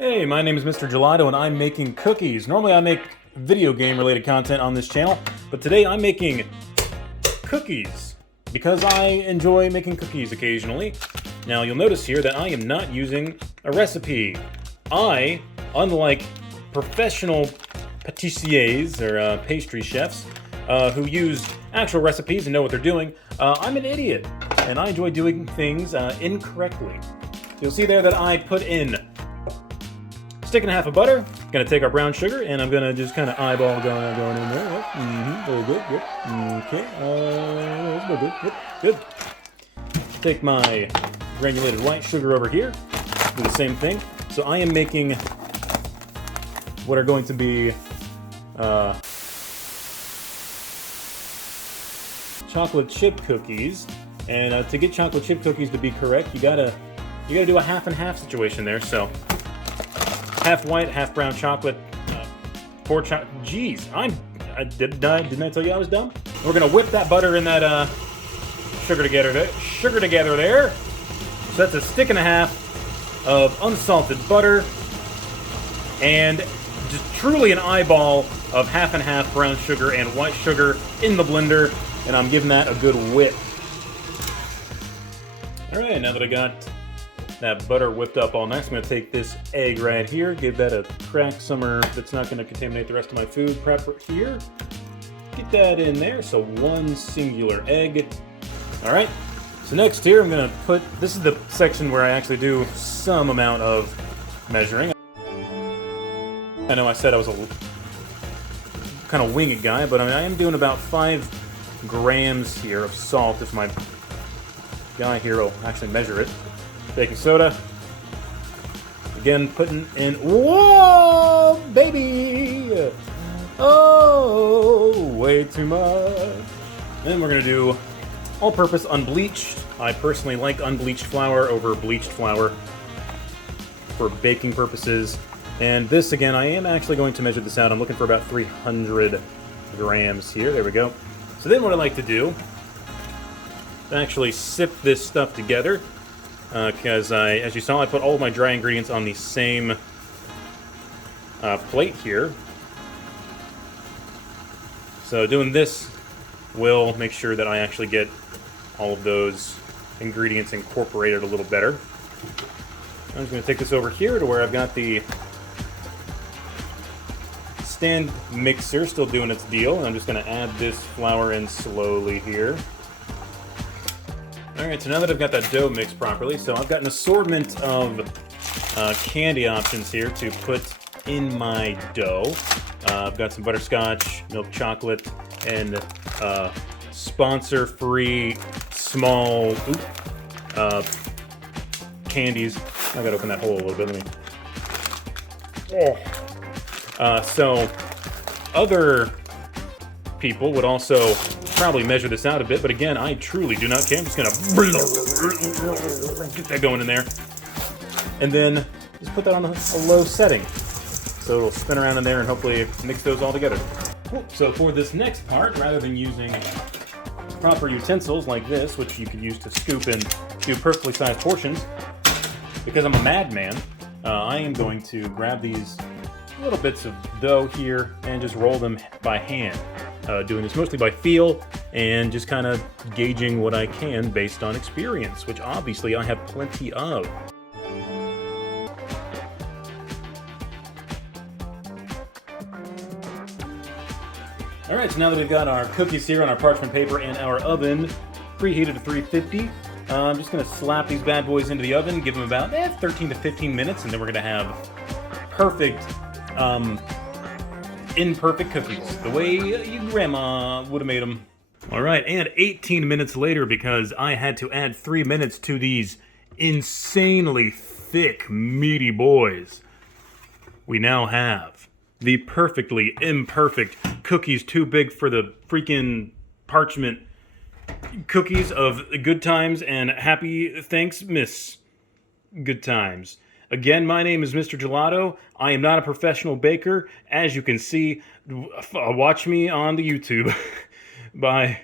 Hey, my name is Mr. Gelato and I'm making cookies. Normally I make video game related content on this channel, but today I'm making cookies because I enjoy making cookies occasionally. Now you'll notice here that I am not using a recipe. I, unlike professional patissiers or pastry chefs who use actual recipes and know what they're doing, I'm an idiot and I enjoy doing things incorrectly. You'll see there that I put in stick and a half of butter. Gonna take our brown sugar and I'm gonna just kind of eyeball going in there. Yep. Very good. Yep. Okay. That's very good. Yep. Good. Take my granulated white sugar over here. Do the same thing. So I am making what are going to be chocolate chip cookies. And to get chocolate chip cookies to be correct, you gotta do a half and half situation there. So half white, half brown chocolate. Jeez, didn't I tell you I was dumb? We're gonna whip that butter and that sugar together there. So that's a stick and a half of unsalted butter and just truly an eyeball of half and half brown sugar and white sugar in the blender, and I'm giving that a good whip. All right, now that I got that butter whipped up all nice, I'm going to take this egg right here, give that a crack somewhere that's not going to contaminate the rest of my food prep here. Get that in there, so one singular egg. All right, so next here I'm going to put, this is the section where I actually do some amount of measuring. I know I said I was a kind of winged guy, but I am doing about 5 grams here of salt if my guy here will actually measure it. Baking soda. Again, putting in, whoa, baby! Oh, way too much. Then we're gonna do all-purpose unbleached. I personally like unbleached flour over bleached flour for baking purposes. And this, again, I am actually going to measure this out. I'm looking for about 300 grams here. There we go. So then what I like to do is actually sift this stuff together. Because as you saw, I put all of my dry ingredients on the same plate here. So doing this will make sure that I actually get all of those ingredients incorporated a little better. I'm just going to take this over here to where I've got the stand mixer still doing its deal. And I'm just going to add this flour in slowly here. Alright, so now that I've got that dough mixed properly, so I've got an assortment of candy options here to put in my dough. I've got some butterscotch, milk chocolate, and sponsor-free small candies. I gotta open that hole a little bit. So other people would also probably measure this out a bit, but again, I truly do not care. I'm just gonna get that going in there, and then just put that on a low setting, so it'll spin around in there and hopefully mix those all together. Cool. So for this next part, rather than using proper utensils like this, which you could use to scoop and do perfectly sized portions, because I'm a madman, I am going to grab these little bits of dough here and just roll them by hand. Doing this mostly by feel and just kind of gauging what I can based on experience, which obviously I have plenty of. Alright, so now that we've got our cookies here on our parchment paper and our oven preheated to 350, I'm just going to slap these bad boys into the oven, give them about 13 to 15 minutes, and then we're going to have perfect imperfect cookies, the way your grandma would have made them. All right, and 18 minutes later, because I had to add 3 minutes to these insanely thick, meaty boys, we now have the perfectly imperfect cookies too big for the freaking parchment cookies of Good Times and Happy Thanks Miss Good Times. Again, my name is Mr. Gelato. I am not a professional baker. As you can see, watch me on the YouTube. Bye.